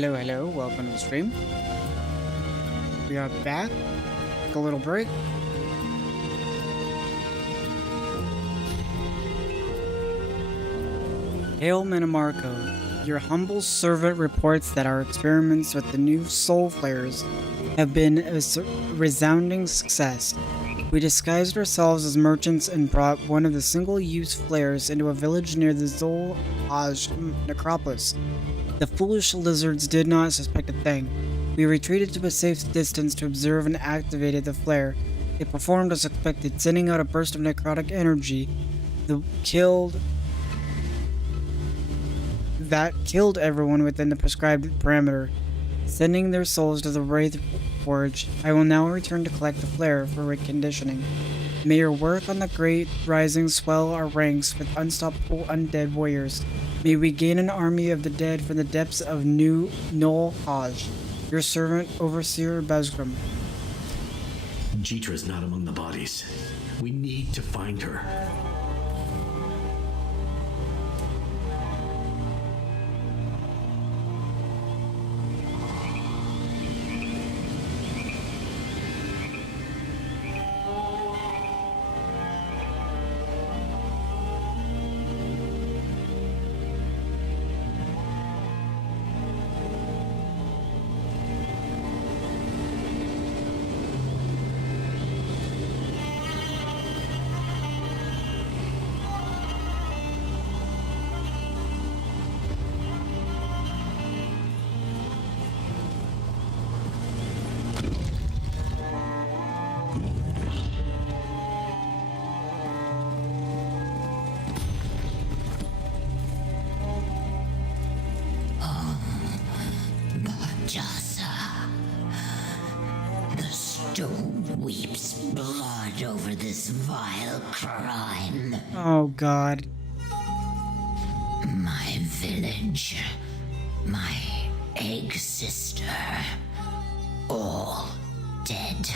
Hello, welcome to the stream. We are back. Take a little break. Hail Metamarco, your humble servant reports that our experiments with the new soul flares have been a resounding success. We disguised ourselves as merchants and brought one of the single-use flares into a village near the Zolhaj necropolis. The foolish lizards did not suspect a thing. We retreated to a safe distance to observe and activated the flare. It performed as expected, sending out a burst of necrotic energy that killed everyone within the prescribed parameter, sending their souls to the Wraith Forge. I will now return to collect the flare for reconditioning. May your work on the Great Rising swell our ranks with unstoppable undead warriors. May we gain an army of the dead from the depths of New Null Haj. Your servant, Overseer Bezgrim. Jeetra's not among the bodies. We need to find her. Weeps blood over this vile crime. Oh God. My village, my egg sister, all dead.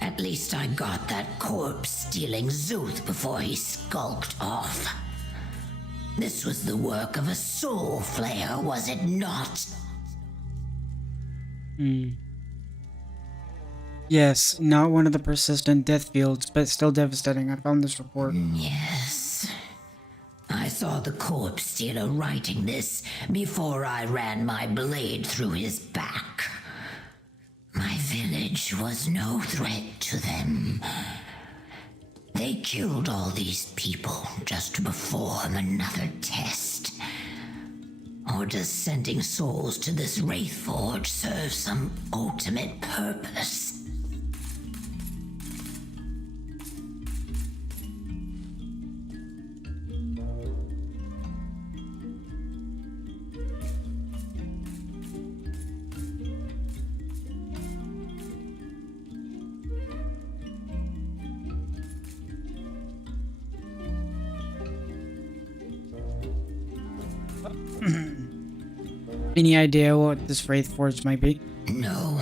At least I got that corpse-stealing Zuth before he skulked off. This was the work of a soul flare, was it not? Yes, not one of the persistent death fields, but still devastating. I found this report. Yes. I saw the corpse stealer writing this before I ran my blade through his back. My village was no threat to them. They killed all these people just to perform another test. Or does sending souls to this Wraith Forge serve some ultimate purpose? Any idea what this Wraith Forge might be? No.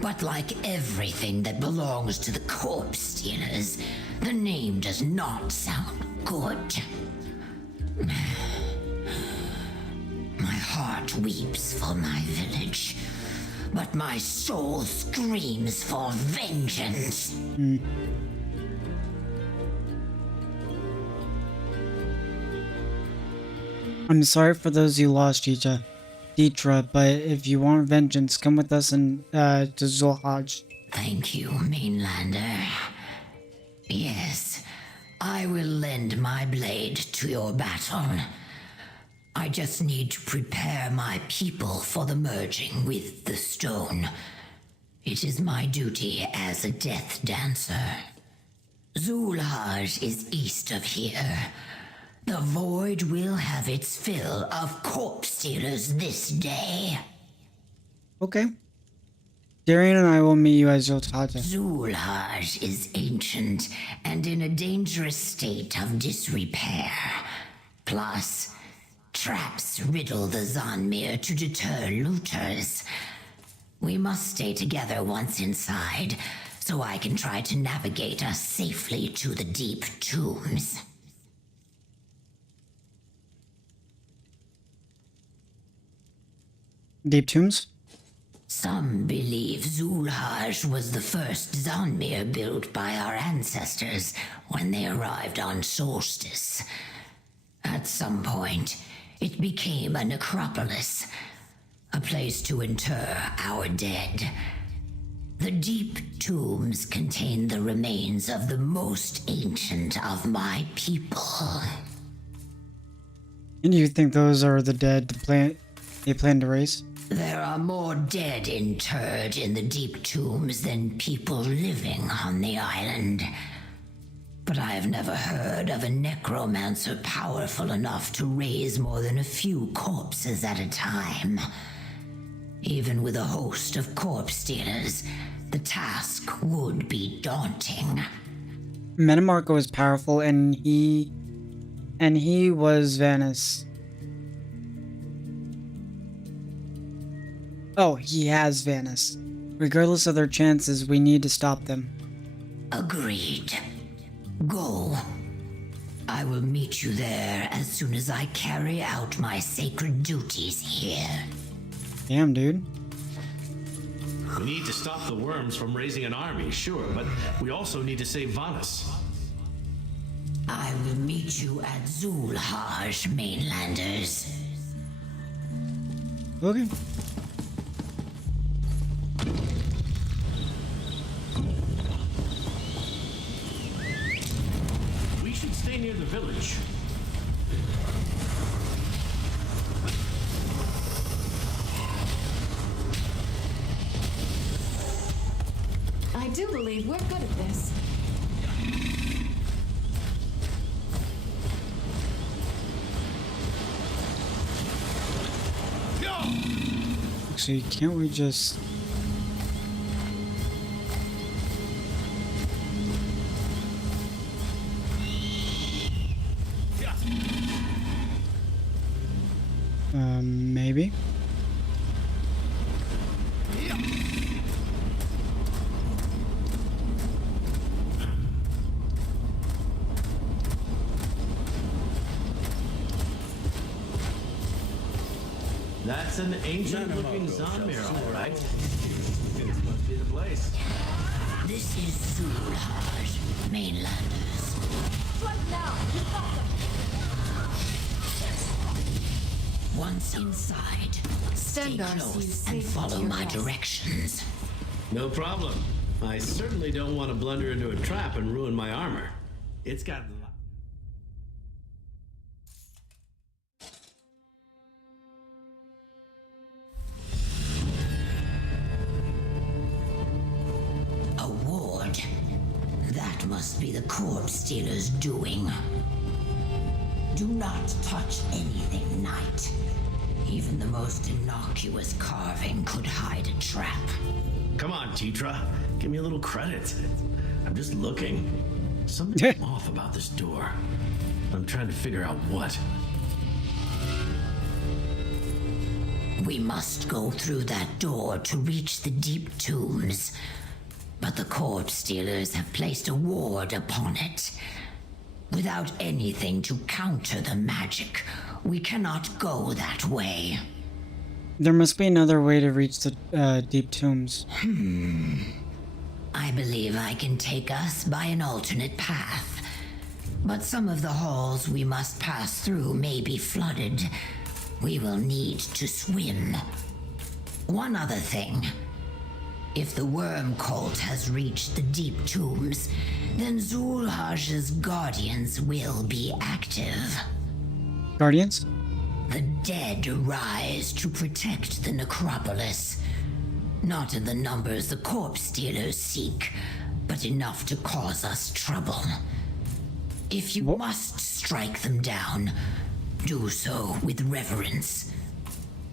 But like everything that belongs to the corpse stealers, the name does not sound good. My heart weeps for my village, but my soul screams for vengeance. I'm sorry for those you lost, Deetra, but if you want vengeance, come with us to Zolhaj. Thank you, Mainlander. Yes, I will lend my blade to your baton. I just need to prepare my people for the merging with the stone. It is my duty as a death dancer. Zulhaj is east of here. The void will have its fill of corpse stealers this day. Okay. Darian and I will meet you at Zolhaj. Zulhaj is ancient and in a dangerous state of disrepair. Plus, traps riddle the Zanmir to deter looters. We must stay together once inside, so I can try to navigate us safely to the deep tombs. Deep tombs? Some believe Zulhaj was the first Zanmir built by our ancestors when they arrived on Solstice. At some point, it became a necropolis, a place to inter our dead. The deep tombs contain the remains of the most ancient of my people. And you think those are the dead they plan to raise? There are more dead interred in the deep tombs than people living on the island. But I have never heard of a necromancer powerful enough to raise more than a few corpses at a time. Even with a host of corpse stealers, the task would be daunting. Metamarco is powerful, and he was Vanis. Oh, he has Vanis. Regardless of their chances, we need to stop them. Agreed. Go. I will meet you there as soon as I carry out my sacred duties here. Damn, dude. We need to stop the worms from raising an army, sure, but we also need to save Vanus. I will meet you at Zulhaj, mainlanders. Okay. We should stay near the village. I do believe we're good at this. Actually, can't we just... maybe? That's an ancient-looking Zanmir, all right. This must be the place. This is Zulhaj, mainlanders. Right now! You got them! Once inside, stay Stendarr close sees and safety follow to your my rest. directions. No problem. I certainly don't want to blunder into a trap and ruin my armor. It's got... A ward. That must be the corpse stealer's doing. Do not touch anything, Knight. Even the most innocuous carving could hide a trap. Come on, Tetra. Give me a little credit. I'm just looking. Something's off about this door. I'm trying to figure out what. We must go through that door to reach the deep tombs. But the corpse stealers have placed a ward upon it. Without anything to counter the magic, we cannot go that way. There must be another way to reach the deep tombs. I believe I can take us by an alternate path. But some of the halls we must pass through may be flooded. We will need to swim. One other thing. If the worm cult has reached the deep tombs, then Zulhaj's guardians will be active. Guardians? The dead rise to protect the necropolis. Not in the numbers the corpse stealers seek, but enough to cause us trouble. If you must strike them down, do so with reverence.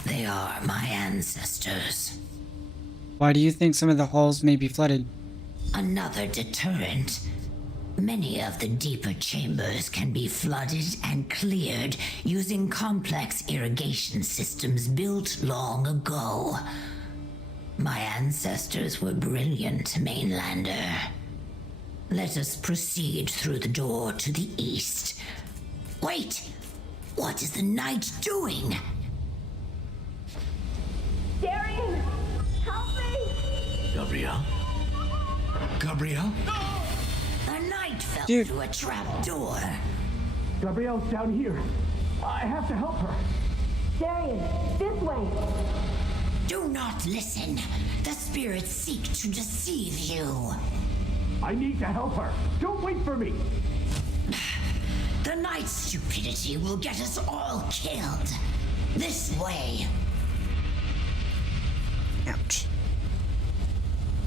They are my ancestors. Why do you think some of the halls may be flooded? Another deterrent. Many of the deeper chambers can be flooded and cleared using complex irrigation systems built long ago. My ancestors were brilliant, mainlander. Let us proceed through the door to the east. Wait! What is the knight doing? Gabrielle? Gabrielle? The knight fell Dude. through a trap door. Gabrielle's down here. I have to help her. Darian, this way. Do not listen. The spirits seek to deceive you. I need to help her. Don't wait for me. The knight's stupidity will get us all killed. This way. Ouch.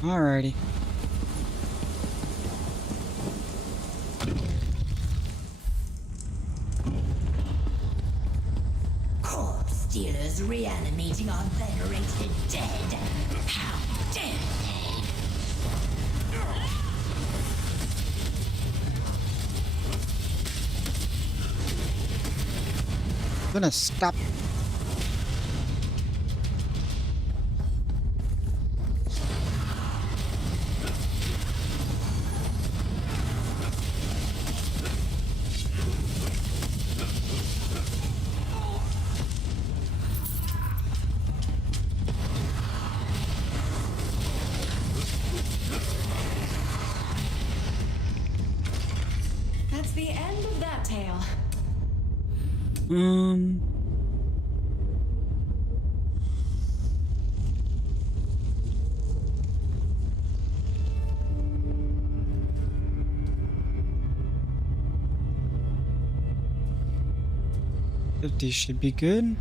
Alrighty. Corpse stealers reanimating our venerated dead. How dare they? I'm gonna stop. That's the end of that tale. These should be good.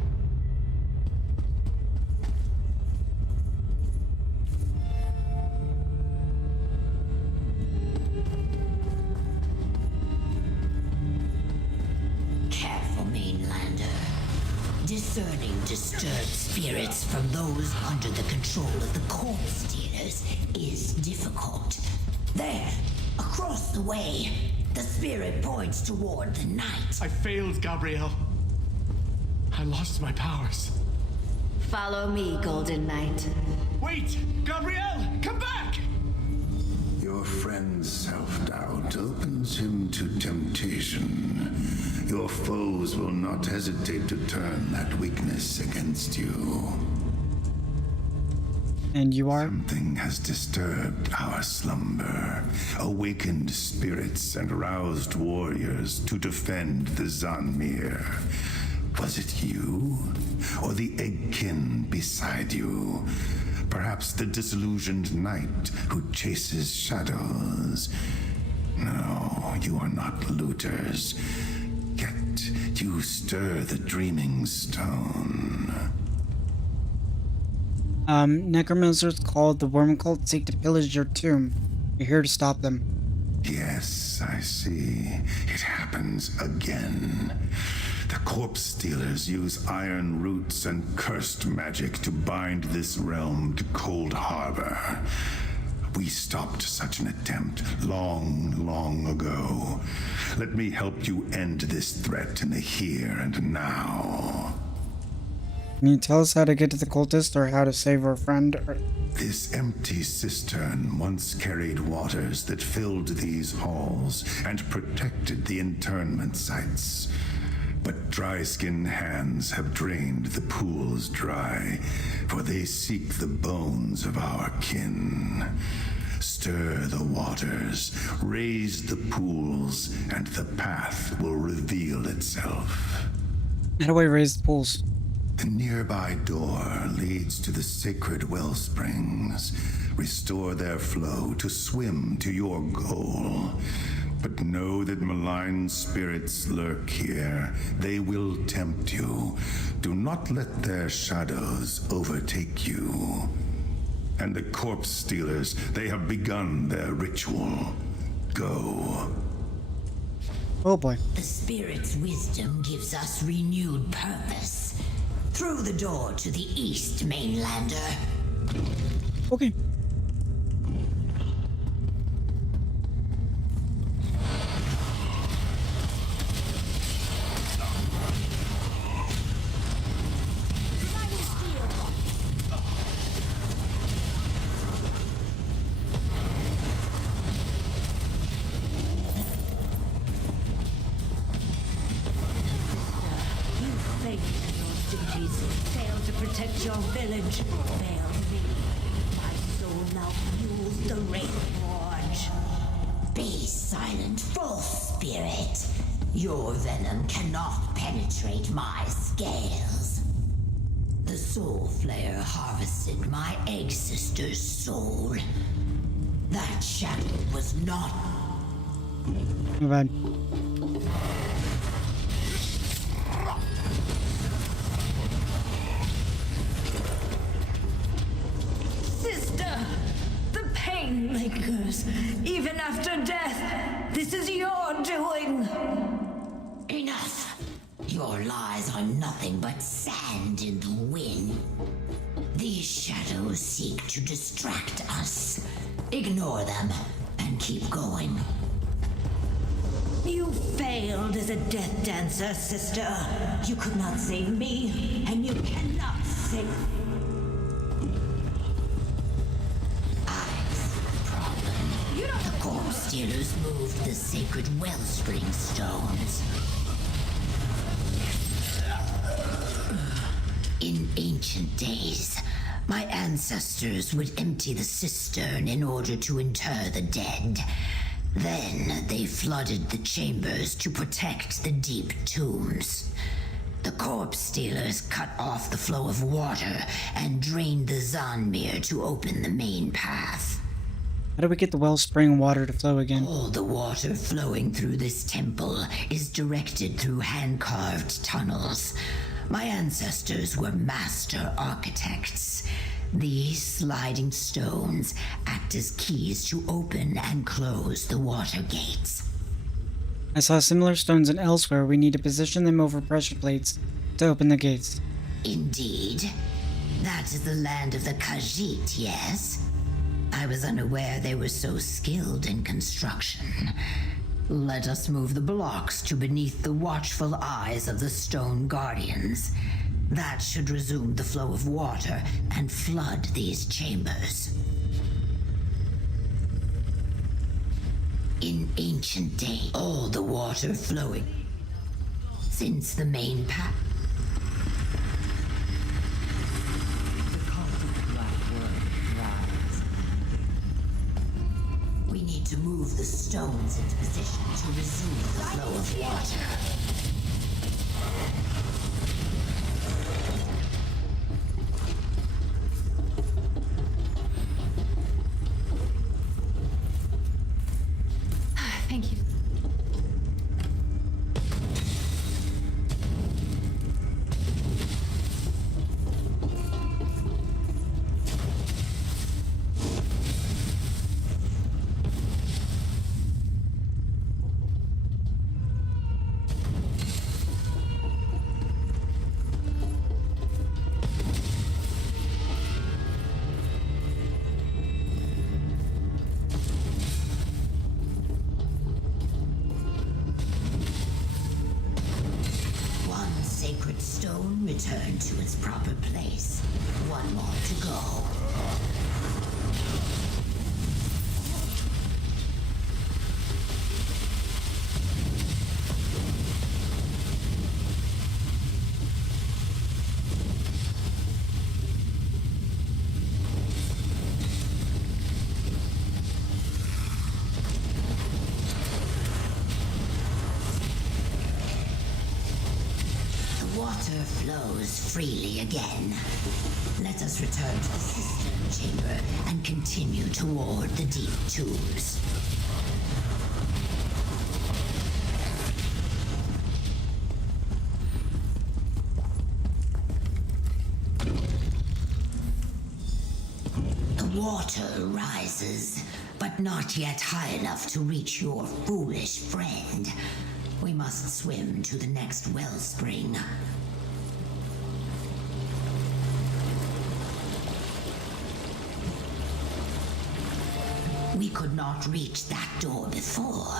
Careful, Mainlander. Discerning disturbed spirits from those under the control of the corpse stealers is difficult. There, across the way, the spirit points toward the night. I failed, Gabrielle. I lost my powers. Follow me, Golden Knight. Wait! Gabrielle! Come back! Your friend's self-doubt opens him to temptation. Your foes will not hesitate to turn that weakness against you. And you are? Something has disturbed our slumber, awakened spirits and roused warriors to defend the Zanmir. Was it you? Or the Eggkin beside you? Perhaps the disillusioned knight who chases shadows? No, you are not looters. Yet you stir the dreaming stone. Necromancers called the Worm Cult seek to pillage your tomb. You're here to stop them. Yes, I see. It happens again. The corpse stealers use iron roots and cursed magic to bind this realm to Cold Harbor. We stopped such an attempt long, long ago. Let me help you end this threat in the here and now. Can you tell us how to get to the cultist or how to save our friend? This empty cistern once carried waters that filled these halls and protected the internment sites. But dry-skinned hands have drained the pools dry, for they seek the bones of our kin. Stir the waters, raise the pools, and the path will reveal itself. How do I raise the pools? The nearby door leads to the sacred well springs. Restore their flow to swim to your goal. But know that malign spirits lurk here. They will tempt you. Do not let their shadows overtake you. And the corpse stealers, they have begun their ritual. Go. Oh boy. The spirit's wisdom gives us renewed purpose. Through the door to the east, Mainlander. Okay. Fail to protect your village. Fail me. My soul now fuels the Wraithforge. Be silent, false spirit. Your venom cannot penetrate my scales. The Soul Flare harvested my egg sister's soul. That shadow was not. My bad. Sister, the pain lingers, even after death. This is your doing. Enough. Your lies are nothing but sand in the wind. These shadows seek to distract us. Ignore them and keep going. You failed as a death dancer, sister. You could not save me, and you cannot save. The Corpse Stealers moved the sacred wellspring stones. In ancient days, my ancestors would empty the cistern in order to inter the dead. Then they flooded the chambers to protect the deep tombs. The Corpse Stealers cut off the flow of water and drained the Zanmir to open the main path. How do we get the wellspring water to flow again? All the water flowing through this temple is directed through hand-carved tunnels. My ancestors were master architects. These sliding stones act as keys to open and close the water gates. I saw similar stones in elsewhere. We need to position them over pressure plates to open the gates. Indeed. That is the land of the Khajiit, yes? I was unaware they were so skilled in construction. Let us move the blocks to beneath the watchful eyes of the Stone Guardians. That should resume the flow of water and flood these chambers. In ancient days, all the water flowing since the main path. The cult of the Black Worm rise. We need to move the stones into position to resume the flow of water. Thank you. Sacred stone returned to its proper place. One more to go. Water flows freely again. Let us return to the cistern chamber and continue toward the deep tombs. The water rises, but not yet high enough to reach your foolish friend. We must swim to the next wellspring. We could not reach that door before.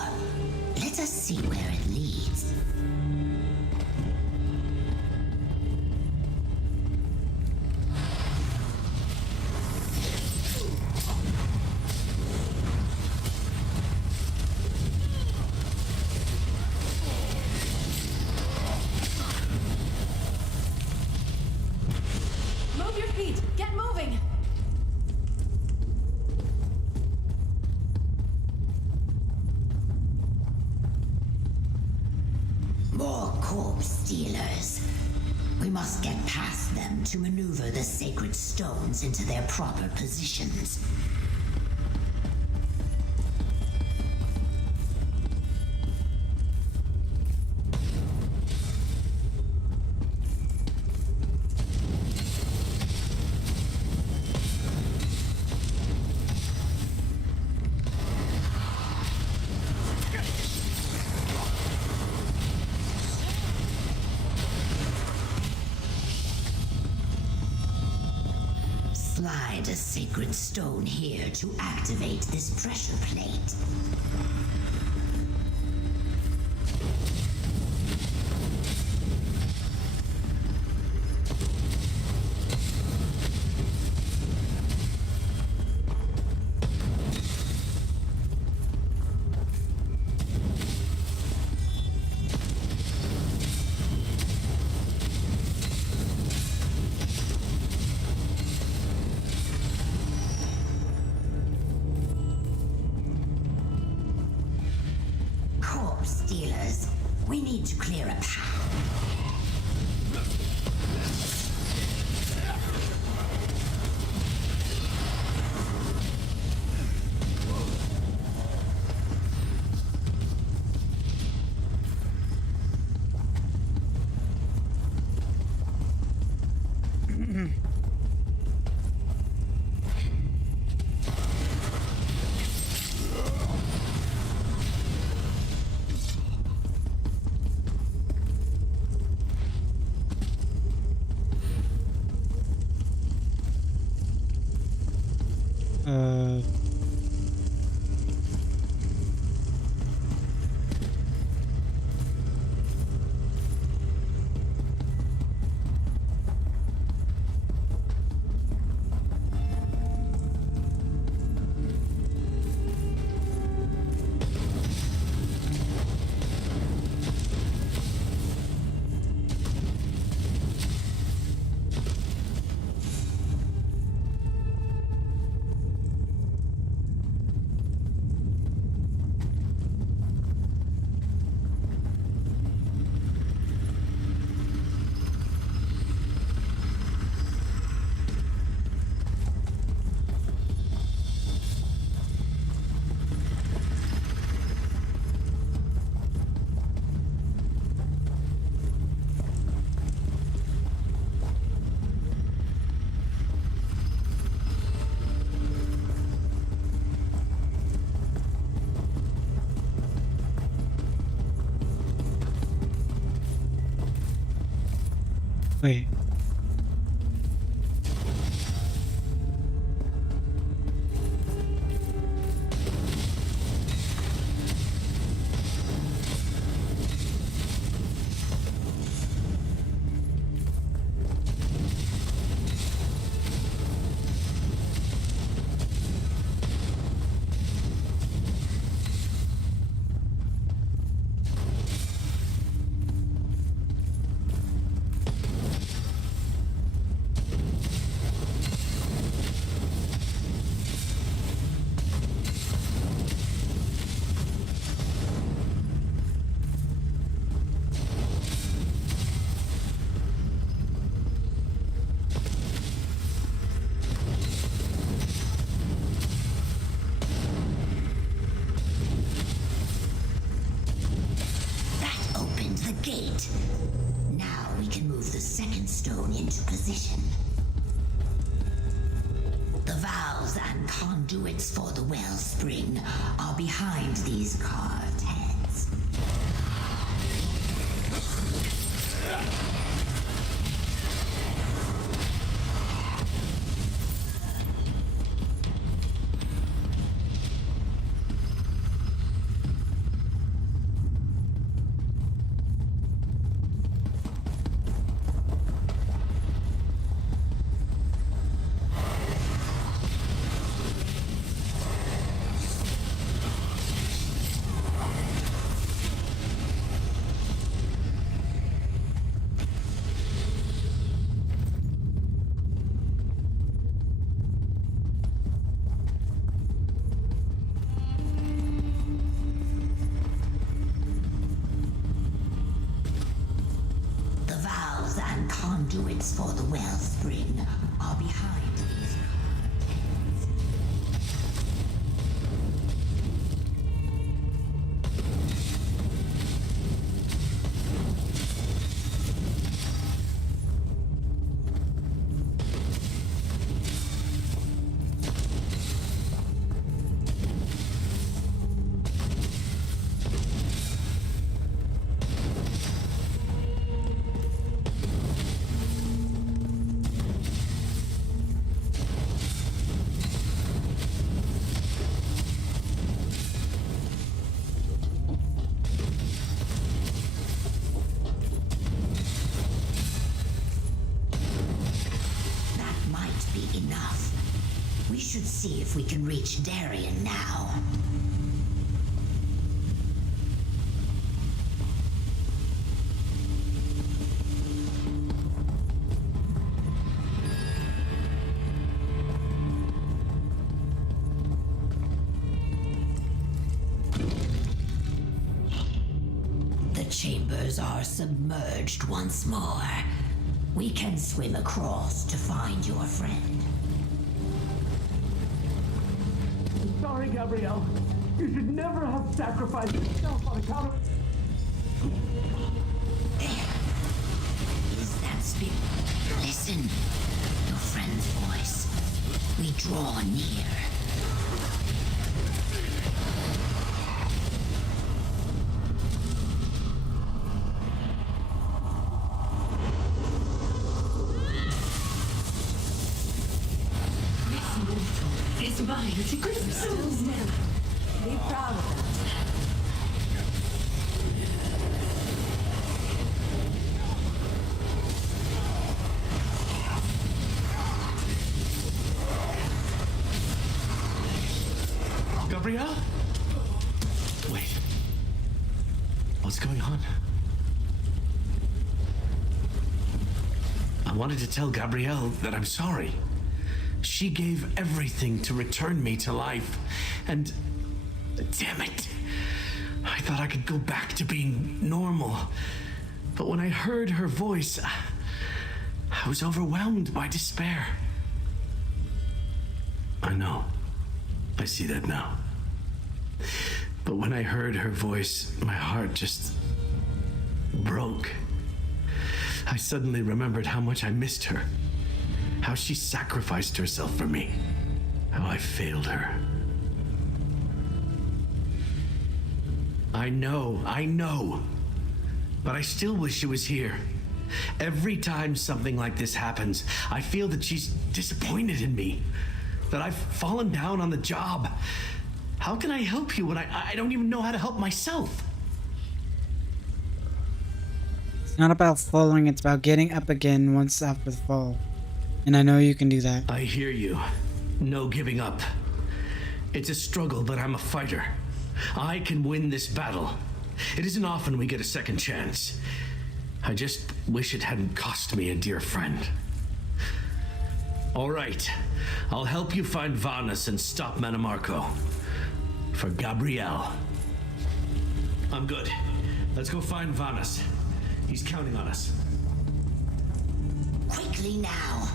Let us see where it leads. Move your feet. Get moving. corpse stealers. We must get past them to maneuver the sacred stones into their proper positions. Slide a sacred stone here to activate this pressure plate. Corpse stealers, we need to clear a path. Wait. Gate. Now we can move the second stone into position. The valves and conduits for the wellspring are behind these carved heads. conduits for the wellspring are behind these curtains. Enough. We should see if we can reach Darien now. The chambers are submerged once more. We can swim across to find your friend. Sorry, Gabrielle. You should never have sacrificed yourself on account of... There. Is that spirit? Listen. Your friend's voice. We draw near. It's mine. It's a good still stand. Be proud of that. Gabrielle? Wait. What's going on? I wanted to tell Gabrielle that I'm sorry. She gave everything to return me to life, and damn it, I thought I could go back to being normal. But when I heard her voice, I was overwhelmed by despair. I know. I see that now. But when I heard her voice, my heart just broke. I suddenly remembered how much I missed her. How she sacrificed herself for me. How I failed her. I know. But I still wish she was here. Every time something like this happens, I feel that she's disappointed in me. That I've fallen down on the job. How can I help you when I don't even know how to help myself? It's not about falling, it's about getting up again once after the fall. And I know you can do that. I hear you. No giving up. It's a struggle, but I'm a fighter. I can win this battle. It isn't often we get a second chance. I just wish it hadn't cost me a dear friend. All right. I'll help you find Vanus and stop Mannimarco. For Gabrielle. I'm good. Let's go find Vanus. He's counting on us. Quickly now.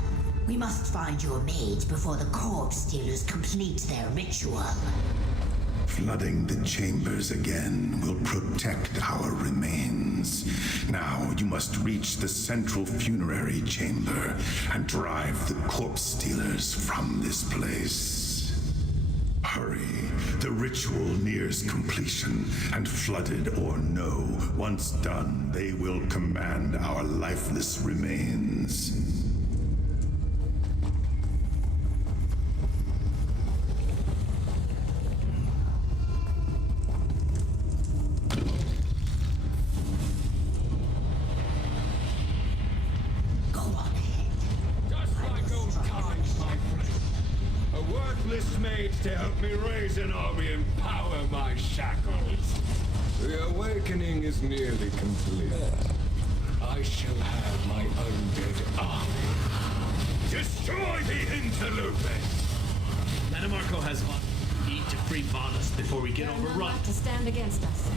We must find your mate before the corpse stealers complete their ritual. Flooding the chambers again will protect our remains. Now you must reach the central funerary chamber and drive the corpse stealers from this place. Hurry. The ritual nears completion, and flooded or no, once done, they will command our lifeless remains. To help me raise an army and power my shackles. The awakening is nearly complete. I shall have my undead army. Destroy the interloper! Mannimarco has what we need to free Vanus before we get overrun. Not to stand against us.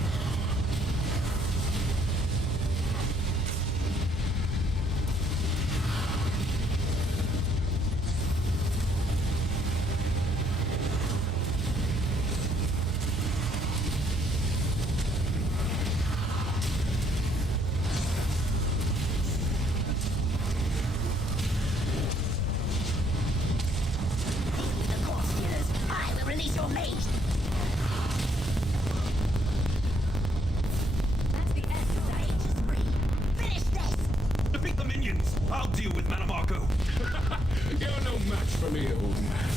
deal with Manamarco. You're no match for me, old man.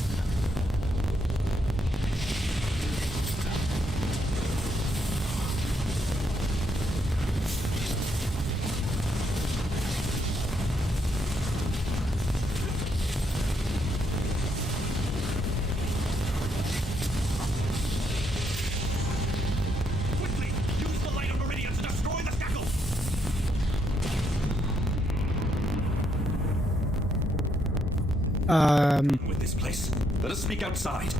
Quickly, use the light of Meridian to destroy the shackle. With this place, let us speak outside.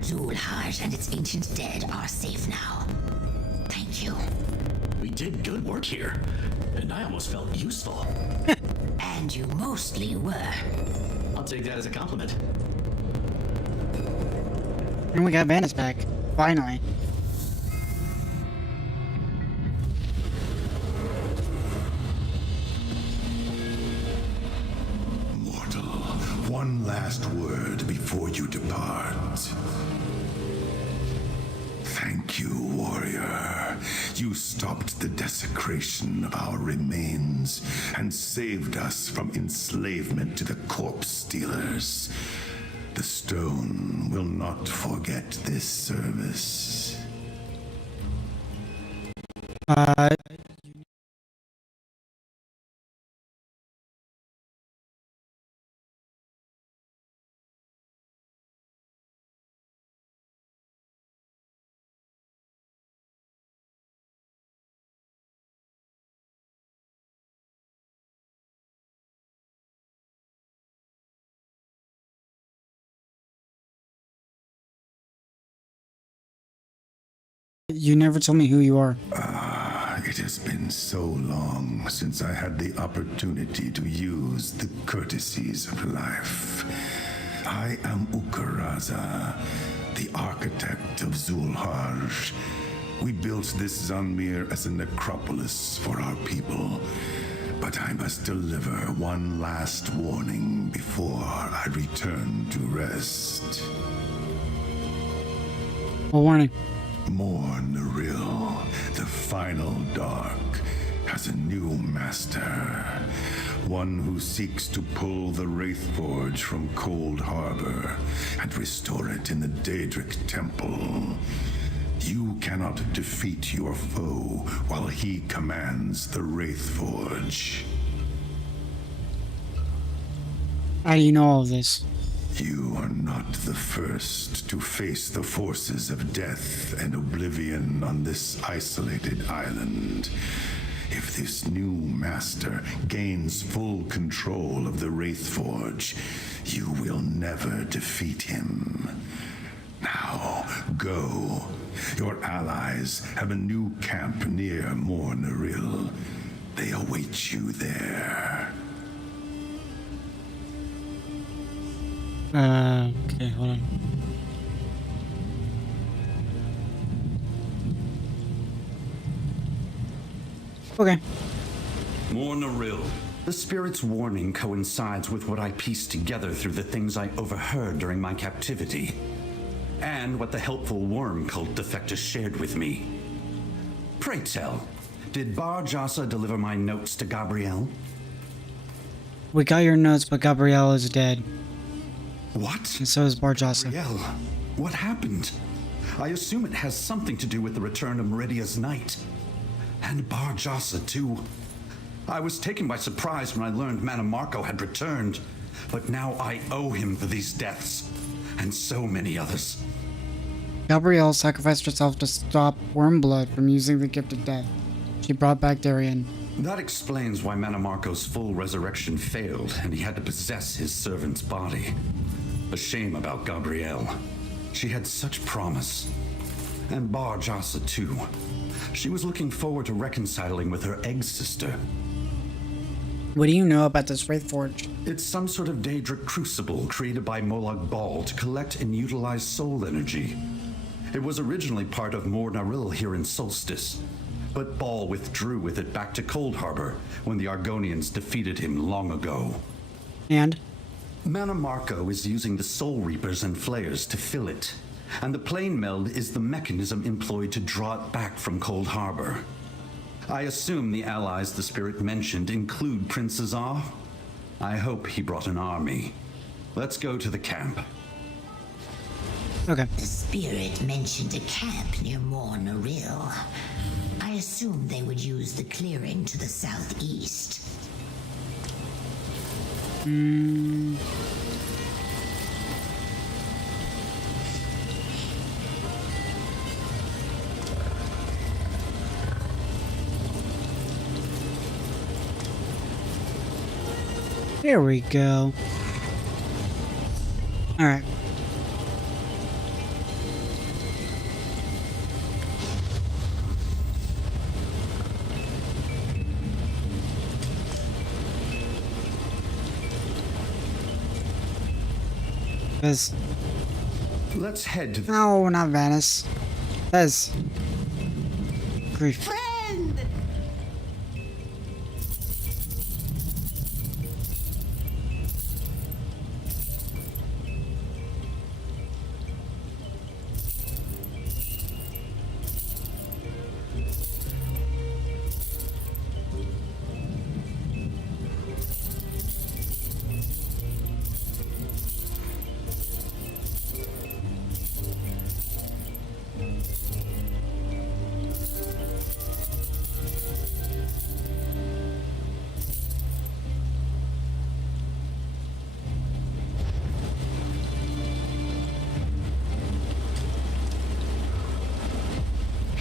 Zulhaj and its ancient dead are safe now. Thank you. We did good work here, and I almost felt useful. And you mostly were. I'll take that as a compliment. And we got Vanis back. Finally. Mortal, one last word before you depart. Thank you, warrior. You stopped the desecration of our remains and saved us from enslavement to the corpse stealers. The stone will not forget this service. You never told me who you are. It has been so long since I had the opportunity to use the courtesies of life. I am Ukaraza, the architect of Zulhaj. We built this Zanmir as a necropolis for our people. But I must deliver one last warning before I return to rest. What warning? Morn Naril, the final dark, has a new master. One who seeks to pull the Wraithforge from Cold Harbor and restore it in the Daedric Temple. You cannot defeat your foe while he commands the Wraithforge. How do you know all of this? You are not the first to face the forces of death and oblivion on this isolated island. If this new master gains full control of the Wraithforge, you will never defeat him. Now, go. Your allies have a new camp near Morn Naril. They await you there. Okay, hold on. Okay. Morn Naril. The spirit's warning coincides with what I pieced together through the things I overheard during my captivity, and what the helpful worm cult defector shared with me. Pray tell, did Bar Jasa deliver my notes to Gabrielle? We got your notes, but Gabrielle is dead. What? And so is Barjasa. Gabrielle, what happened? I assume it has something to do with the return of Meridia's Knight. And Bar Jasa, too. I was taken by surprise when I learned Manamarco had returned, but now I owe him for these deaths, and so many others. Gabrielle sacrificed herself to stop Wormblood from using the Gift of Death. She brought back Darien. That explains why Manamarco's full resurrection failed, and he had to possess his servant's body. A shame about Gabrielle. She had such promise. And Bar Jasa, too. She was looking forward to reconciling with her egg sister. What do you know about this Wraithforge? It's some sort of Daedric crucible created by Molag Bal to collect and utilize soul energy. It was originally part of Morn Naril here in Solstice, but Bal withdrew with it back to Cold Harbor when the Argonians defeated him long ago. And? Manamarco is using the Soul Reapers and Flayers to fill it, and the Plane Meld is the mechanism employed to draw it back from Cold Harbor. I assume the allies the spirit mentioned include Prince Azar? I hope he brought an army. Let's go to the camp. Okay. The spirit mentioned a camp near Mor Naril. I assumed they would use the clearing to the southeast. There we go. Alright. Fez. Let's head to the... No, not Venice. Fez. Grief. Friend!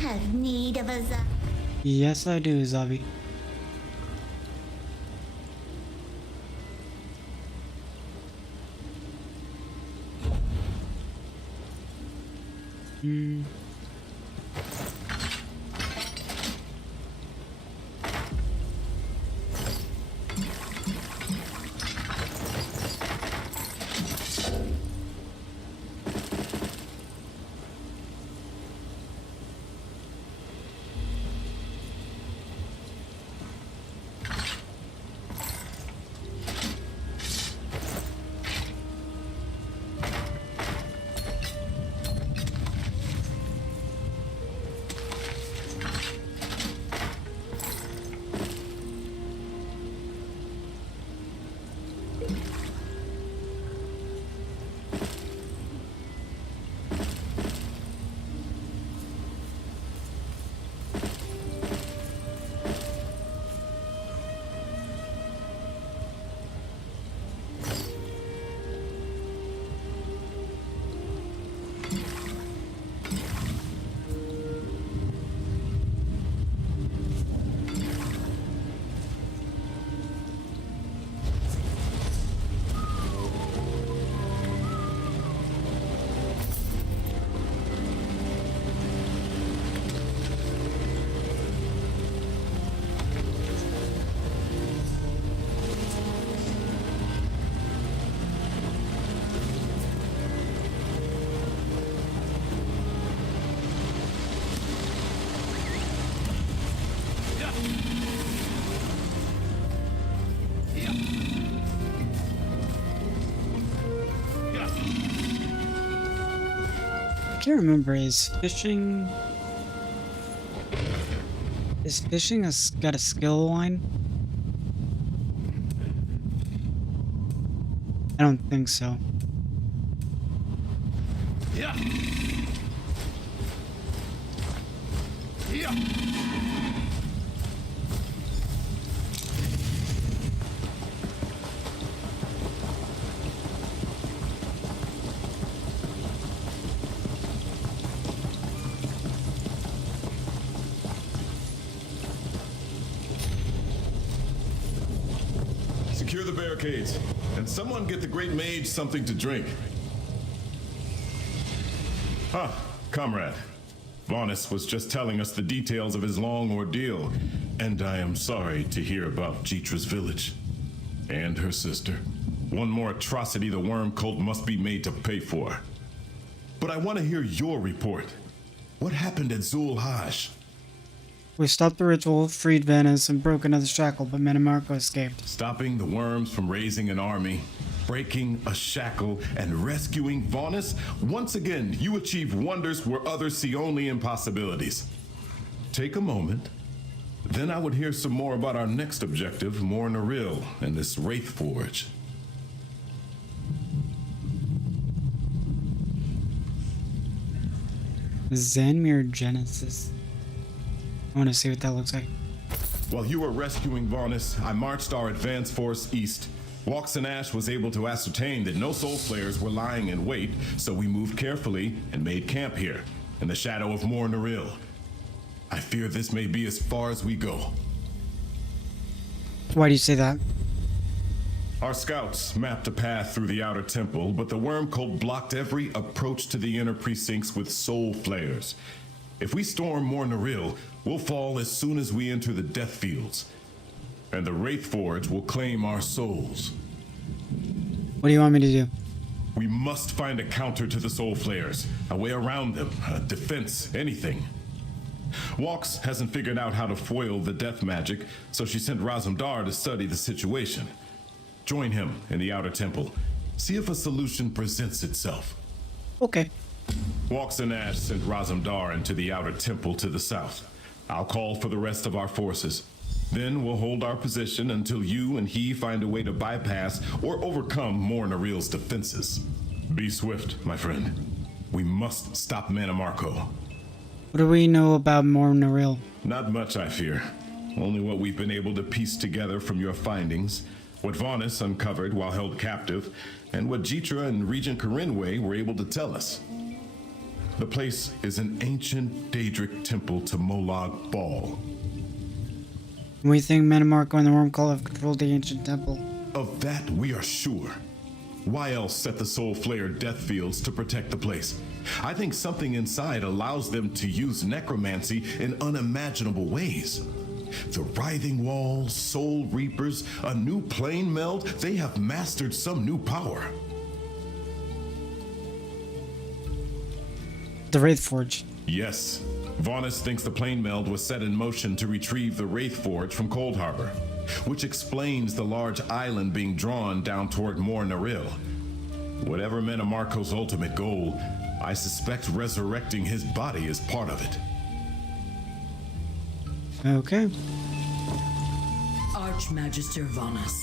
Have need of a Yes, I do, Zabi. I can't remember, is fishing got a skill line? I don't think so. Yeah. Yeah. Secure the barricades, and someone get the Great Mage something to drink. Ah, comrade. Vaunus was just telling us the details of his long ordeal, and I am sorry to hear about Jeetra's village. And her sister. One more atrocity the Worm Cult must be made to pay for. But I want to hear your report. What happened at Zul-Haj? We stopped the ritual, freed Venice, and broke another shackle, but Metamarco escaped. Stopping the worms from raising an army, breaking a shackle, and rescuing Vaunus? Once again, you achieve wonders where others see only impossibilities. Take a moment Then I would hear some more about our next objective, Mor Naril, and this Wraith Forge. Zanmir Genesis. I want to see what that looks like. While you were rescuing Varnis, I marched our advance force east. Walkson Ash was able to ascertain that no Soul Flayers were lying in wait, so we moved carefully and made camp here, in the shadow of Mor Naril. I fear this may be as far as we go. Why do you say that? Our scouts mapped a path through the outer temple, but the Worm Cult blocked every approach to the inner precincts with Soul Flayers. If we storm Mor Naril, we'll fall as soon as we enter the Death Fields. And the Wraith Forge will claim our souls. What do you want me to do? We must find a counter to the Soul Flayers, a way around them, a defense, anything. Walks hasn't figured out how to foil the death magic, so she sent Razumdar to study the situation. Join him in the outer temple. See if a solution presents itself. Okay. Walkson Ash sent Razumdar into the outer temple to the south. I'll call for the rest of our forces. Then we'll hold our position until you and he find a way to bypass or overcome Mor Naril's defenses. Be swift, my friend. We must stop Mannimarco. What do we know about Mor Naril? Not much, I fear. Only what we've been able to piece together from your findings, what Varnis uncovered while held captive, and what Jitra and Regent Corinway were able to tell us. The place is an ancient Daedric temple to Molag Bal. We think Mannimarco and the Worm Cult have controlled the ancient temple. Of that, we are sure. Why else set the Soul Flayer death fields to protect the place? I think something inside allows them to use necromancy in unimaginable ways. The writhing walls, soul reapers, a new plane meld, they have mastered some new power. The Wraith Forge. Yes. Varnis thinks the plane meld was set in motion to retrieve the Wraith Forge from Cold Harbor, which explains the large island being drawn down toward Mor Naril. Whatever Mannimarco's ultimate goal, I suspect resurrecting his body is part of it. Okay. Archmagister Varnis,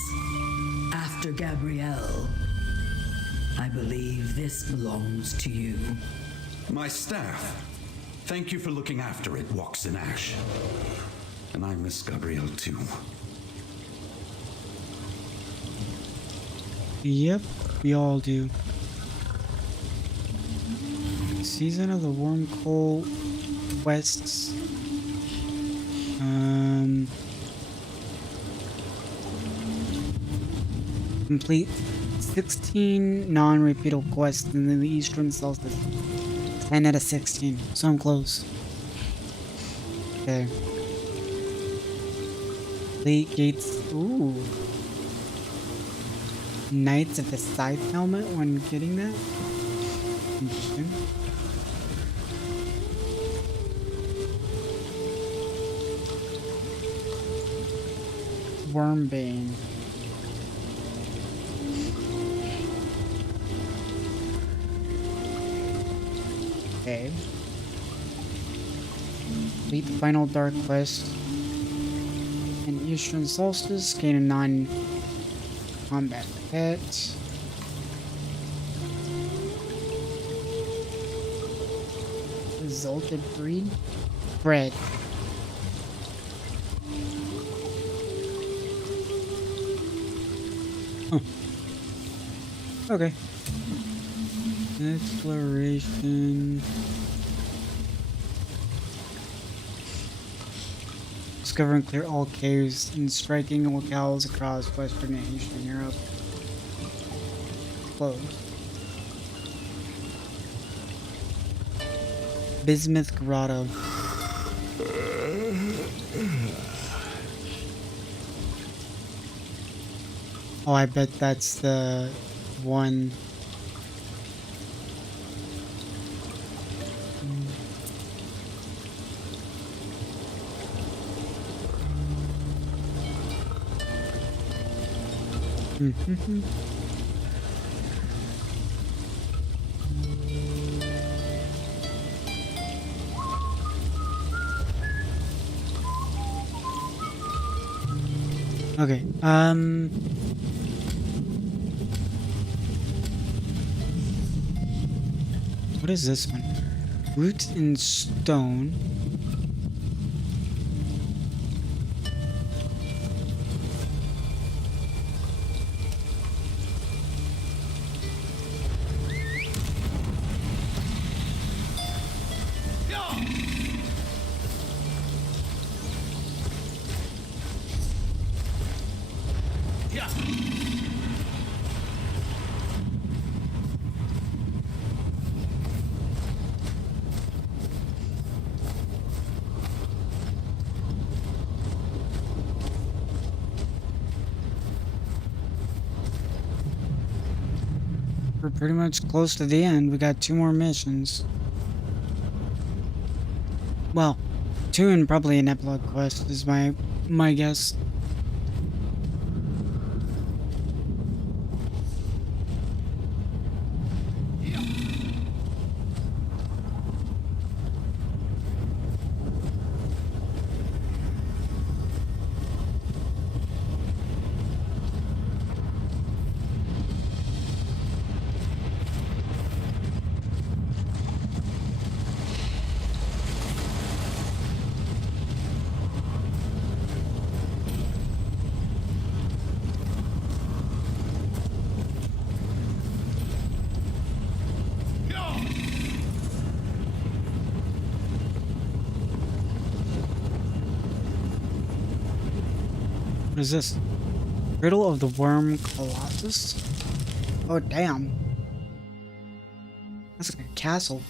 after Gabrielle, I believe this belongs to you. My staff. Thank you for looking after it, Walkson Ash. And I miss Gabrielle too. Yep, we all do. Season of the Worm Cult quests. Complete 16 non-repeatable quests in the Eastern Solstice. 10 out of 16, so I'm close. Okay. Fleet Gates. Ooh. Knights of the Scythe helmet when getting that. Interesting. Wormbane. Okay. Complete the final dark quest. In Eastern Solstice, gain a non-combat pet. Exalted breed. Bread. Huh. Okay. Exploration. Discover and clear all caves and striking locales across Western and Eastern Europe. Closed. Bismuth Grotto. Oh, I bet that's the one. Okay, what is this one? Root in stone. We're pretty much close to the end. We got 2 more missions. Well, 2 and probably an epilogue quest is my guess. What is this? Riddle of the Worm Colossus? Oh, damn. That's like a castle.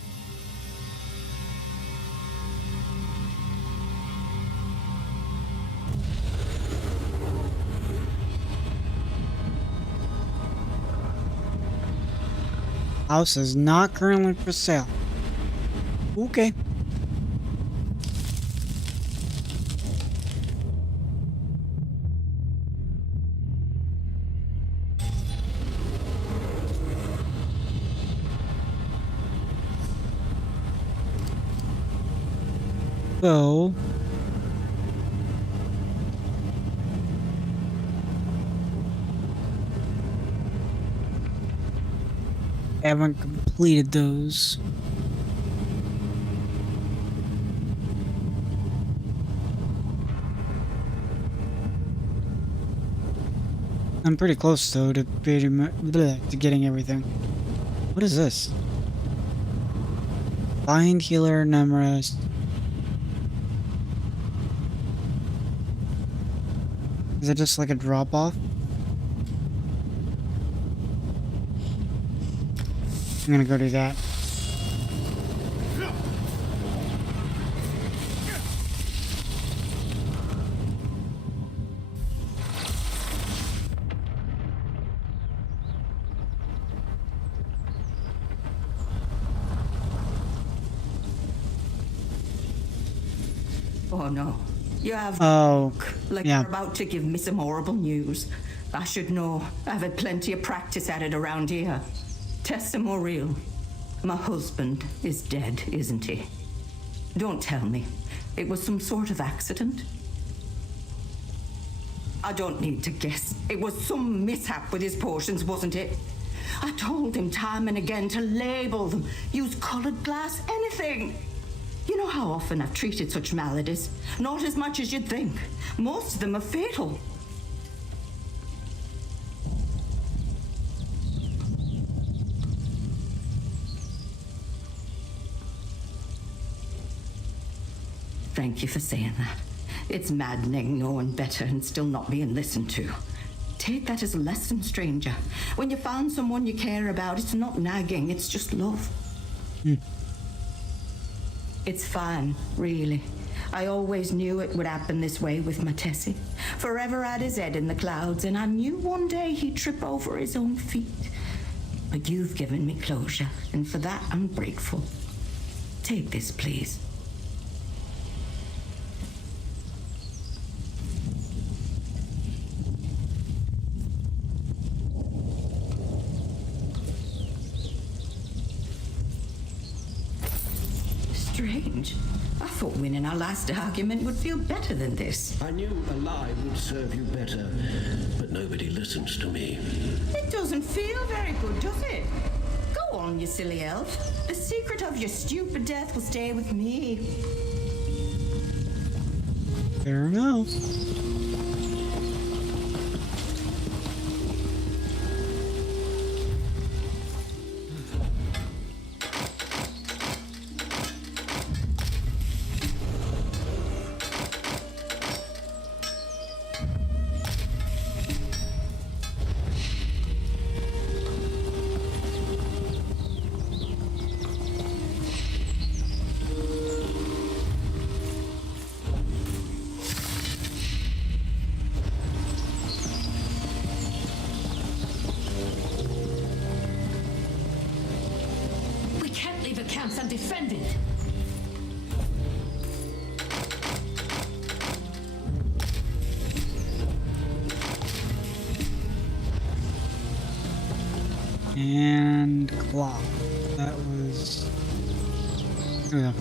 House is not currently for sale. Okay. So I haven't completed those. I'm pretty close though to getting everything. What is this? Find Healer Nemrest. Is it just like a drop off? I'm gonna go do that. Oh no. You have like yeah. you're about to give me some horrible news. I should know. I've had plenty of practice at it around here. Testimonial. My husband is dead, isn't he? Don't tell me. It was some sort of accident? I don't need to guess. It was some mishap with his potions, wasn't it? I told him time and again to label them, use colored glass, anything. You know how often I've treated such maladies? Not as much as you'd think. Most of them are fatal. Thank you for saying that. It's maddening knowing better and still not being listened to. Take that as a lesson, stranger. When you found someone you care about, it's not nagging, it's just love. It's fine, really. I always knew it would happen this way with my Tessie. Forever had his head in the clouds, and I knew one day he'd trip over his own feet. But you've given me closure, and for that I'm grateful. Take this, please. Strange. I thought winning our last argument would feel better than this. I knew a lie would serve you better, but nobody listens to me. It doesn't feel very good, does it? Go on, you silly elf. The secret of your stupid death will stay with me. Fair enough. We can't leave the camps undefended. And clock. That was. Here we go.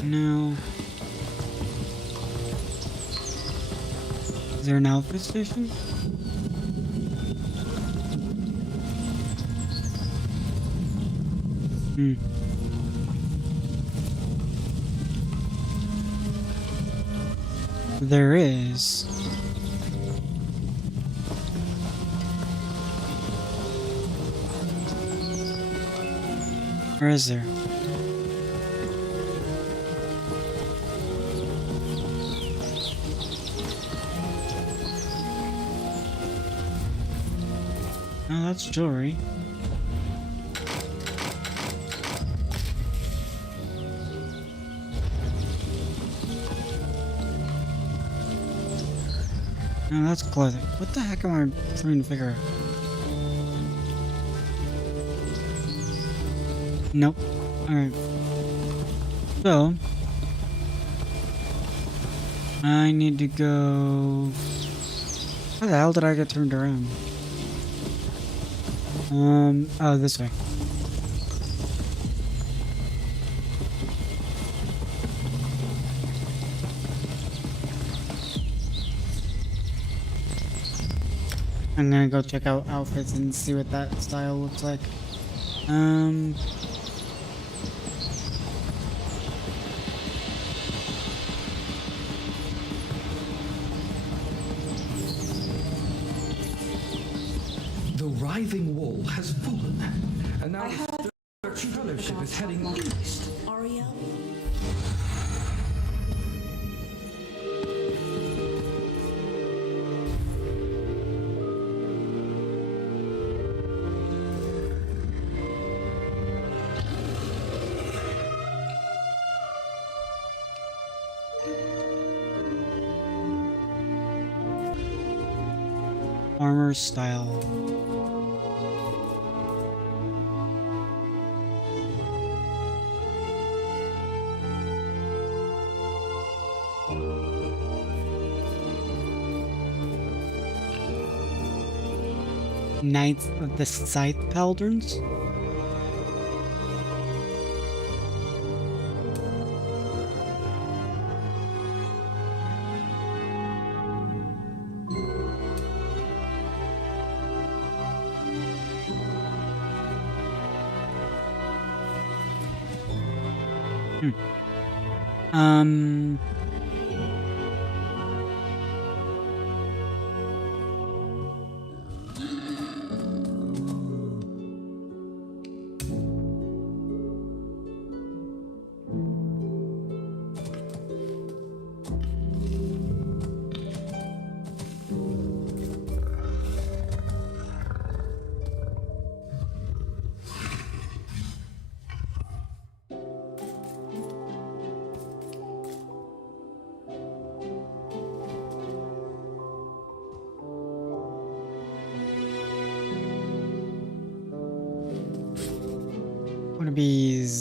No. Is there an outfit station? There is. Or is there? Oh, that's jewelry. No, that's clothing. What the heck am I trying to figure out? Nope. Alright. So, I need to go... How the hell did I get turned around? Oh, this way. I'm gonna go check out outfits and see what that style looks like. The Writhing Wall has fallen, and now the Search Fellowship is heading east. Ariel? Armor style. Knights of the Scythe Paladins?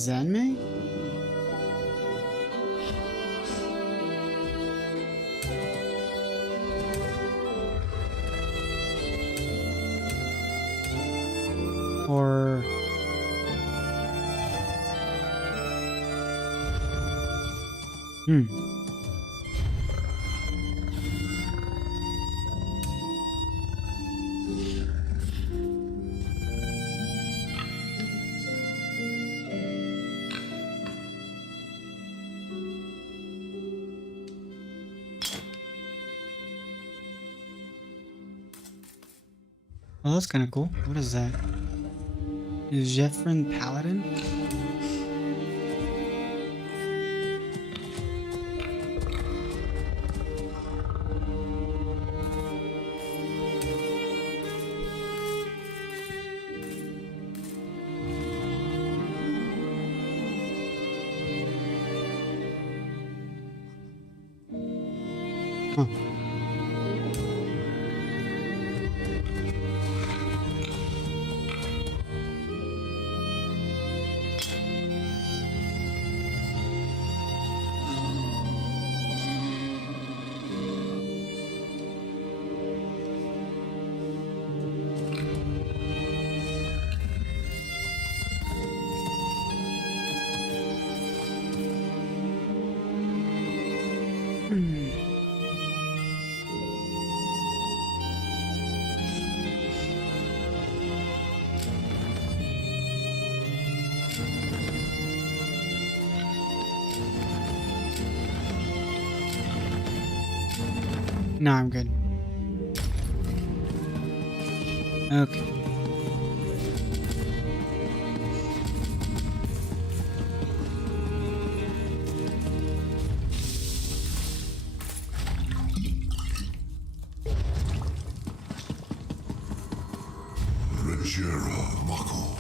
Zanmei? Or... Well, that's kind of cool. What is that? Is Jeffrin Paladin? Huh. No, I'm good. Okay. Rajira Mako.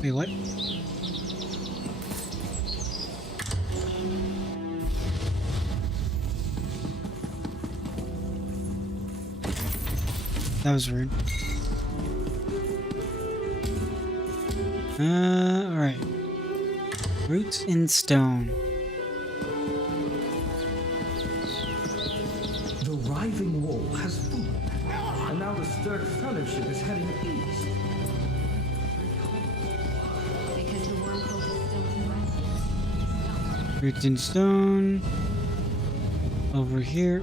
Wait, what? That was rude. Alright. Roots in stone. The Riving Wall has fallen, and now the Stirred Fellowship is heading east. Because the worm cult is still in residence. Roots in stone. Over here.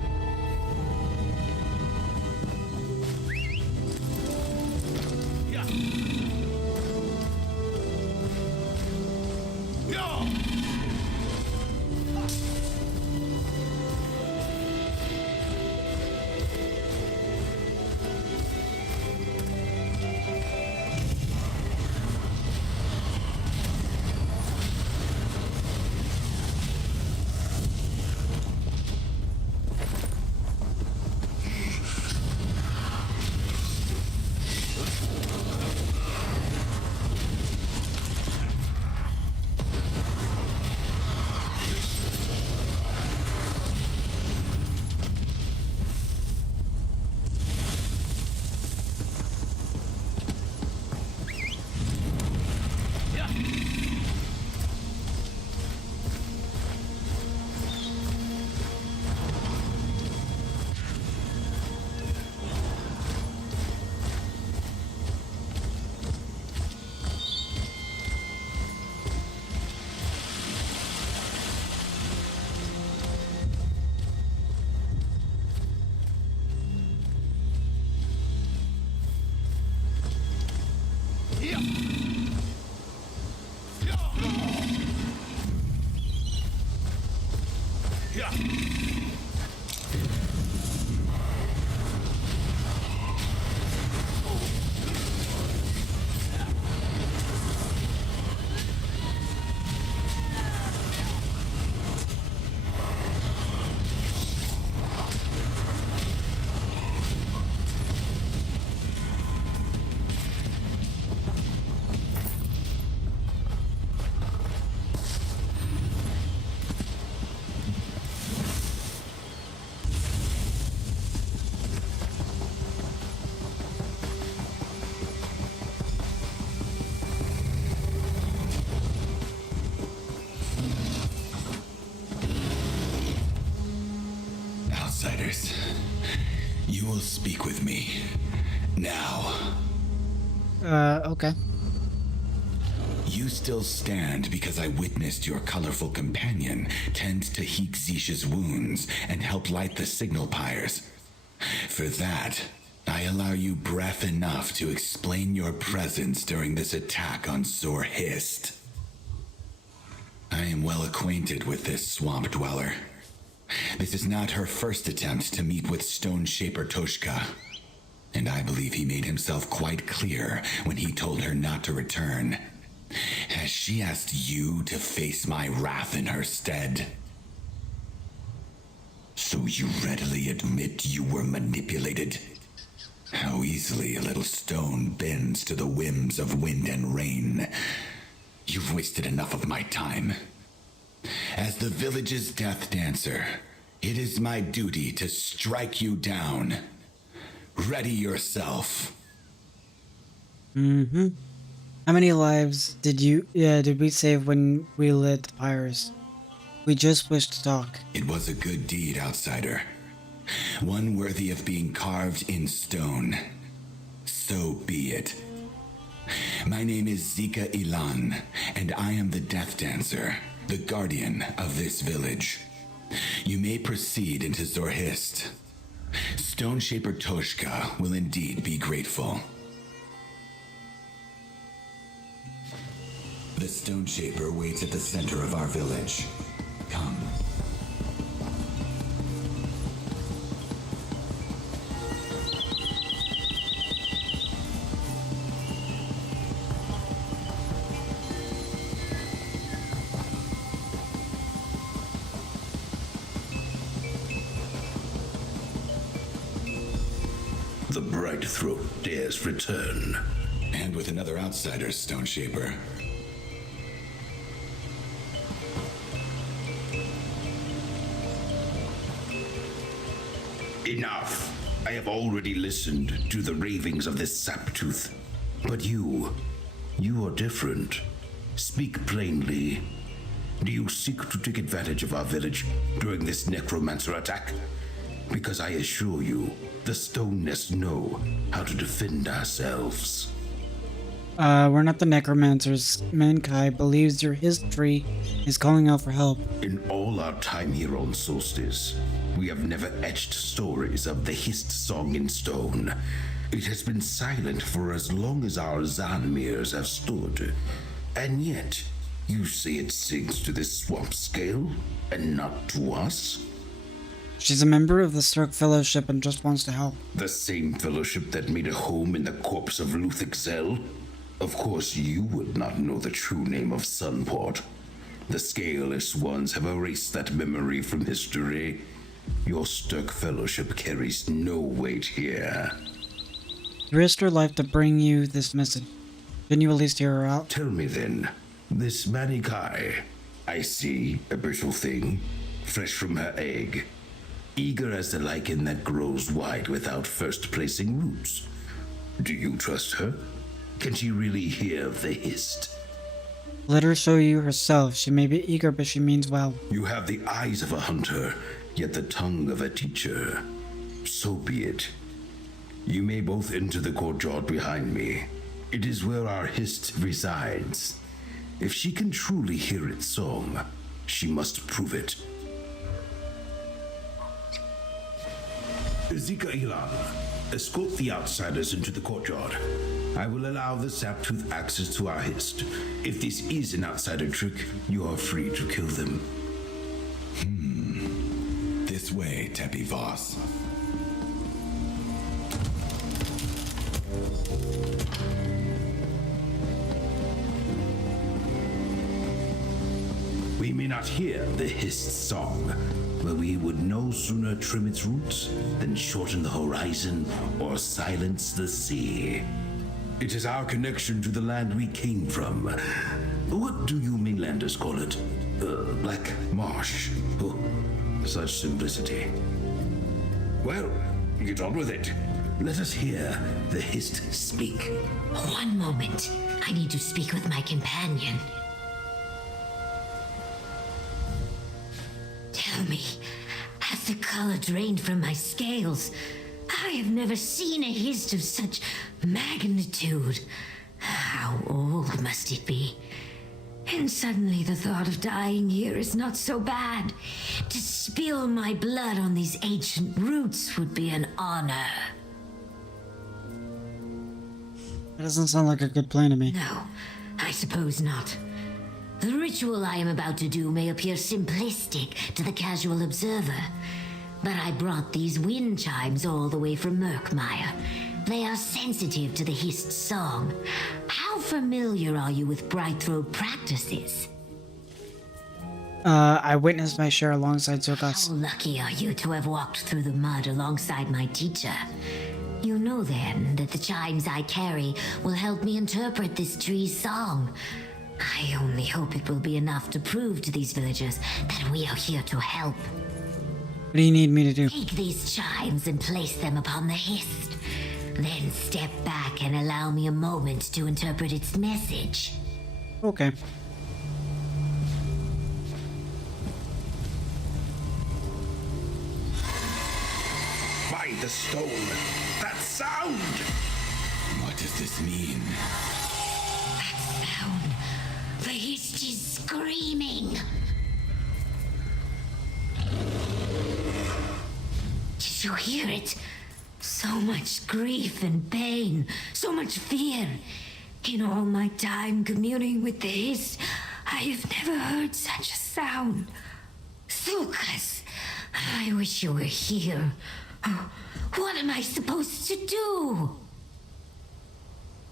Outsiders, you will speak with me now. Okay. You still stand because I witnessed your colorful companion tend to Heek Zisha's wounds and help light the signal pyres. For that, I allow you breath enough to explain your presence during this attack on Zorhist. I am well acquainted with this swamp dweller. This is not her first attempt to meet with Stone Shaper Toshka, and I believe he made himself quite clear when he told her not to return. Has she asked you to face my wrath in her stead? So you readily admit you were manipulated? How easily a little stone bends to the whims of wind and rain. You've wasted enough of my time. As the village's death dancer, it is my duty to strike you down. Ready yourself. Mm-hmm. How many lives did we save when we lit the pyres? We just wish to talk. It was a good deed, outsider. One worthy of being carved in stone. So be it. My name is Zika Ilan, and I am the Death Dancer, the guardian of this village. You may proceed into Zorhist. Stone Shaper Toshka will indeed be grateful. The Stone Shaper waits at the center of our village. Come. The Bright Throat dares return. And with another outsider, Stone Shaper. Enough! I have already listened to the ravings of this saptooth. But you are different. Speak plainly. Do you seek to take advantage of our village during this necromancer attack? Because I assure you, the Stoneness know how to defend ourselves. We're not the necromancers. Mankai believes your history is calling out for help. In all our time here on Solstice, we have never etched stories of the Hist song in stone. It has been silent for as long as our Zanmirs have stood. And yet, you say it sings to this swamp scale, and not to us? She's a member of the Cirque Fellowship and just wants to help. The same fellowship that made a home in the corpse of Luthixel? Of course, you would not know the true name of Sunport. The Scaleless ones have erased that memory from history. Your Stirk Fellowship carries no weight here. She risked her life to bring you this message. Didn't you at least hear her out? Tell me then, this Manikai, I see a brittle thing, fresh from her egg, eager as the lichen that grows wide without first placing roots. Do you trust her? Can she really hear the Hist? Let her show you herself. She may be eager, but she means well. You have the eyes of a hunter, yet the tongue of a teacher. So be it. You may both enter the courtyard behind me. It is where our Hist resides. If she can truly hear its song, she must prove it. Zika Ilan, escort the outsiders into the courtyard. I will allow the Saptooth access to our Hist. If this is an outsider trick, you are free to kill them. This way, Tepi Voss. We may not hear the Hist song, but we would no sooner trim its roots than shorten the horizon or silence the sea. It is our connection to the land we came from. What do you mainlanders call it? Black Marsh. Oh, such simplicity. Well, get on with it. Let us hear the Hist speak. One moment. I need to speak with my companion. Tell me, as the color drained from my scales, I have never seen a Hist of such magnitude. How old must it be? And suddenly the thought of dying here is not so bad. To spill my blood on these ancient roots would be an honor. That doesn't sound like a good plan to me. No, I suppose not. The ritual I am about to do may appear simplistic to the casual observer, but I brought these wind chimes all the way from Murkmire. They are sensitive to the Hist song. How familiar are you with Brightthroat practices? I witnessed my share alongside Zulkas. How lucky are you to have walked through the mud alongside my teacher? You know then that the chimes I carry will help me interpret this tree's song. I only hope it will be enough to prove to these villagers that we are here to help. What do you need me to do? Take these chimes and place them upon the Hist. Then step back and allow me a moment to interpret its message. Okay. By the stone, that sound! What does this mean? That sound. The Hist is screaming. Did you hear it? So much grief and pain, so much fear. In all my time communing with the Hist, I have never heard such a sound. Zulkas, I wish you were here. Oh, what am I supposed to do?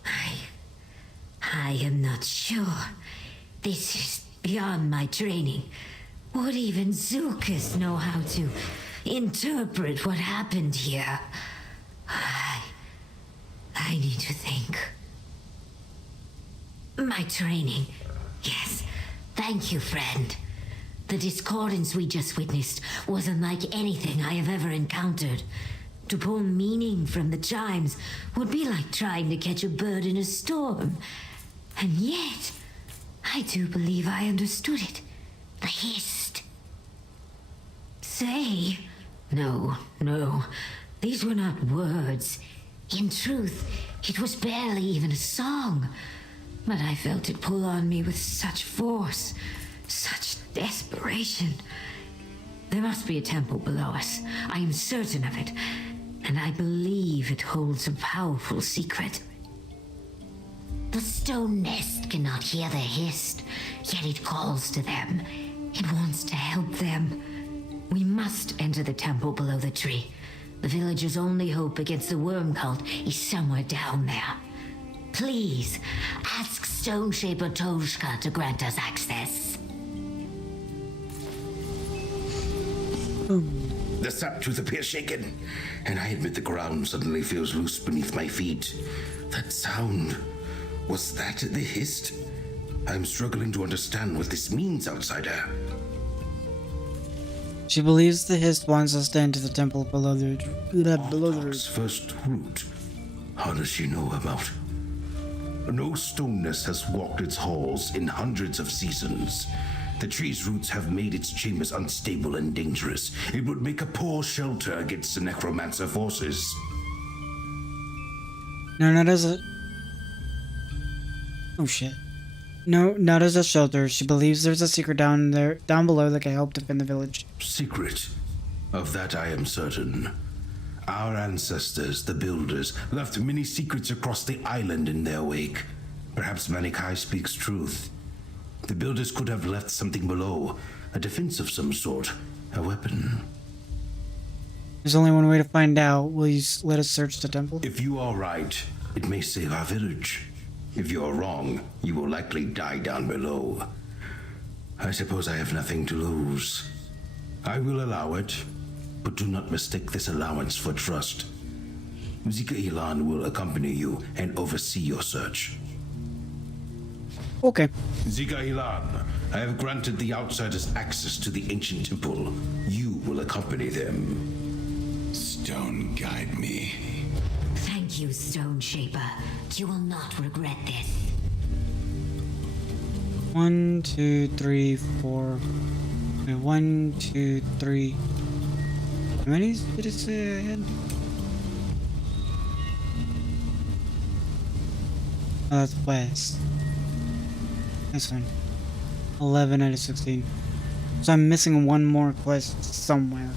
I am not sure. This is beyond my training. Would even Zulkas know how to interpret what happened here? I need to think. My training. Yes. Thank you, friend. The discordance we just witnessed was unlike anything I have ever encountered. To pull meaning from the chimes would be like trying to catch a bird in a storm. And yet, I do believe I understood it. The Hist. Say? No. These were not words. In truth, it was barely even a song. But I felt it pull on me with such force, such desperation. There must be a temple below us. I am certain of it. And I believe it holds a powerful secret. The stone nest cannot hear the Hist, yet it calls to them. It wants to help them. We must enter the temple below the tree. The villagers' only hope against the worm cult is somewhere down there. Please, ask Stone Shaper Tojka to grant us access. The Saptooth appears shaken, and I admit the ground suddenly feels loose beneath my feet. That sound, was that the Hist? I'm struggling to understand what this means, outsider. She believes the Hist wants us to enter the temple below the Orthox first root. How does she know about? No stone nest has walked its halls in hundreds of seasons. The tree's roots have made its chambers unstable and dangerous. It would make a poor shelter against the necromancer forces. No, not as a... Oh shit. No, not as a shelter. She believes there's a secret down below that can help defend the village. Secret? Of that I am certain. Our ancestors, the Builders, left many secrets across the island in their wake. Perhaps Manikai speaks truth. The Builders could have left something below, a defense of some sort, a weapon. There's only one way to find out. Will you let us search the temple? If you are right, it may save our village. If you are wrong, you will likely die down below. I suppose I have nothing to lose. I will allow it, but do not mistake this allowance for trust. Zika Ilan will accompany you and oversee your search. Okay. Zika Ilan, I have granted the outsiders access to the ancient temple. You will accompany them. Stone guide me. Thank you, Stone Shaper. You will not regret this. 1, 2, 3, 4. Wait, 1, 2, 3. How many did it say I had? Oh, that's west. This one. 11 out of 16. So I'm missing one more quest somewhere.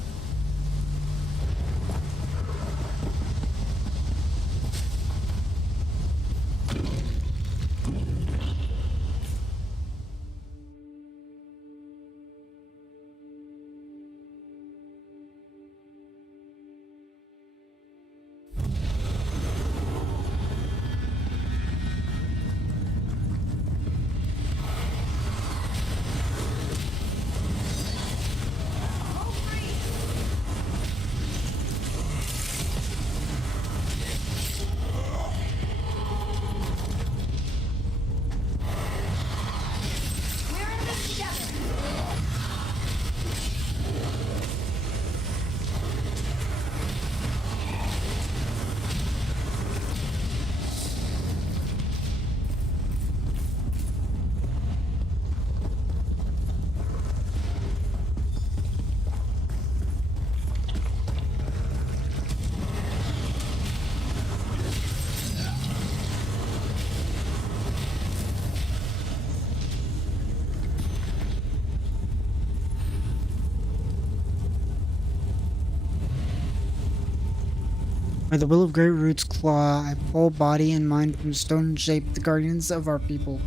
By the will of great roots claw, I pull body and mind from stone shape, the guardians of our people.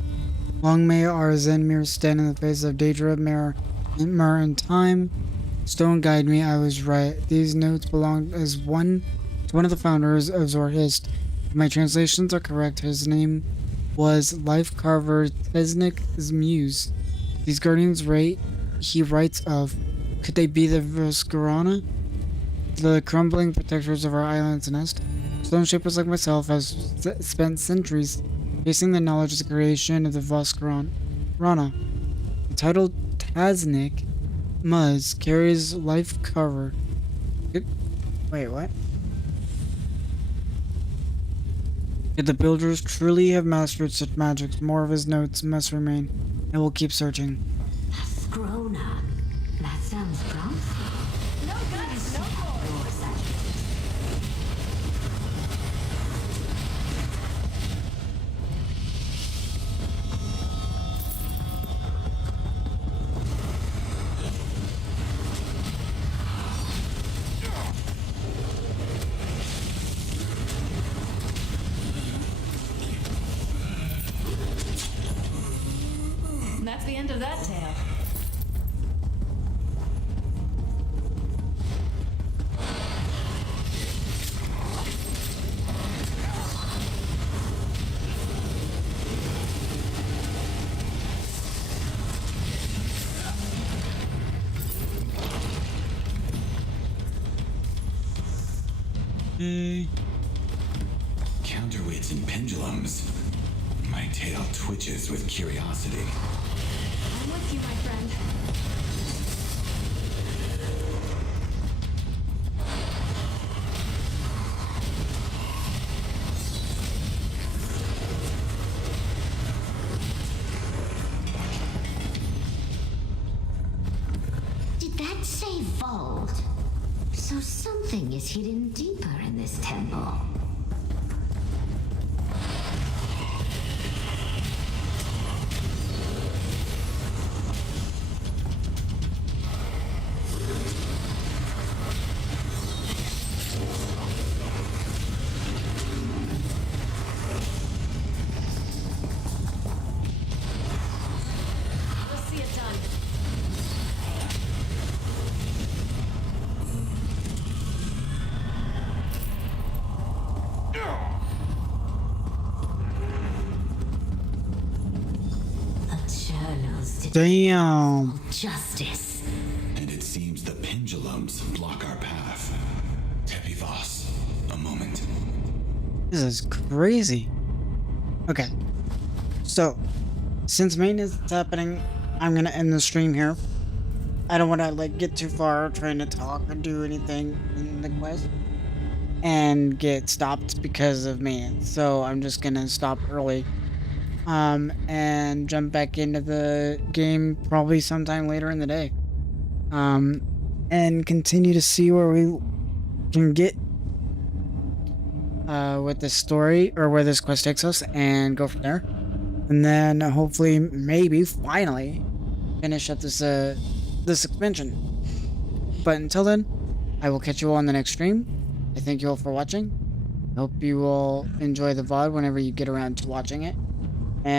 Long may our Zenmir stand in the face of Daedra, Mir, and time. Stone guide me, I was right. These notes belong as one to one of the founders of Zorhist. If my translations are correct, his name was Life Carver Tesnik's muse. These guardians he writes of. Could they be the Voskarana? The crumbling protectors of our island's nest? Stone shapers like myself have spent centuries facing the knowledge of the creation of the Voskarana. The title Tasnik Muz carries life cover. Wait, what? If the builders truly have mastered such magics, more of his notes must remain, and we'll keep searching. Scrona. That sounds promising. No guts, no more. And that's the end of that tale. Counterweights and pendulums. My tail twitches with curiosity. I'm with you, my friend. Did that say vault? So something is hidden deeper in this temple. Eternals to Damn. justice. And it seems the pendulums block our path. Tepivos, a moment. This is crazy. Okay. So, since maintenance is happening, I'm gonna end the stream here. I don't want to like get too far trying to talk or do anything in the quest and get stopped because of maintenance. So I'm just gonna stop early. And jump back into the game probably sometime later in the day. And continue to see where we can get with this story or where this quest takes us and go from there. And then hopefully, maybe, finally finish up this this expansion. But until then, I will catch you all on the next stream. I thank you all for watching. I hope you all enjoy the VOD whenever you get around to watching it.